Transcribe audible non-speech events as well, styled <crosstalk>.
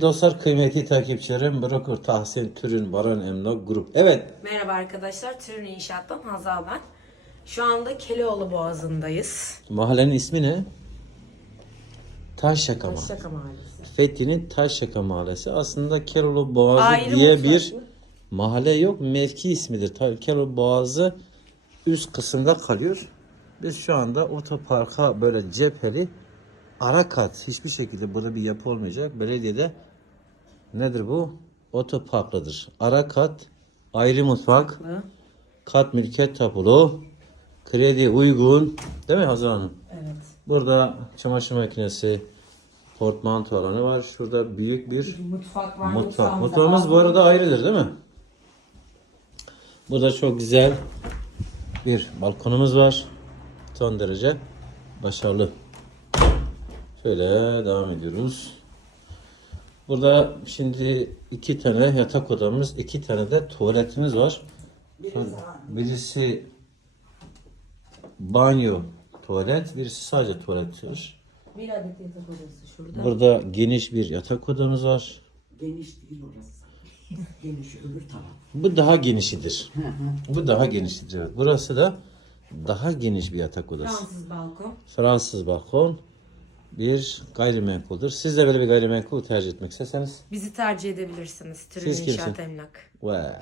Dostlar kıymetli takipçilerim Brokur Tahsin Türün Baran Emlak Grup. Evet Merhaba arkadaşlar, Tırın İnşaat'tan Hazal ben. Şu anda Keloğlu Boğazı'ndayız. mahallenin ismi ne? Taşyaka Mahallesi. Mahallesi. Fethi'nin Taşyaka Mahallesi. Aslında Keloğlu Boğazı Ayrı diye bir mı? mahalle yok. Mevki ismidir. Keloğlu Boğazı üst kısımda kalıyor. Biz şu anda otoparka böyle cepheli ara kat hiçbir şekilde burada bir yapı olmayacak. Belediyede nedir bu? Otoparklıdır. Ara kat, ayrı mutfak, kat mülkiyet tapulu, kredi uygun. Değil mi Hazal Hanım? Evet. Burada çamaşır makinesi, portmanto alanı var. Şurada büyük bir Mutfak var. mutfak. mutfağımız bu arada ayrıdır değil mi? Burada çok güzel bir balkonumuz var. Son derece başarılı. Şöyle devam ediyoruz. Burada şimdi iki tane yatak odamız, iki tane de tuvaletimiz var. Birisi banyo, tuvalet, birisi sadece tuvalettir. Bir adet yatak odası şurada. Burada geniş bir yatak odamız var. Geniş değil orası. <laughs> Geniş öbür taraf. Bu daha genişidir. Bu daha genişidir. Burası da daha geniş bir yatak odası. Fransız balkon. Fransız balkon bir gayrimenkuldur. Siz de böyle bir gayrimenkul tercih etmek isterseniz Bizi tercih edebilirsiniz. Tırın Siz İnşaat kimsin? Emlak. Vay.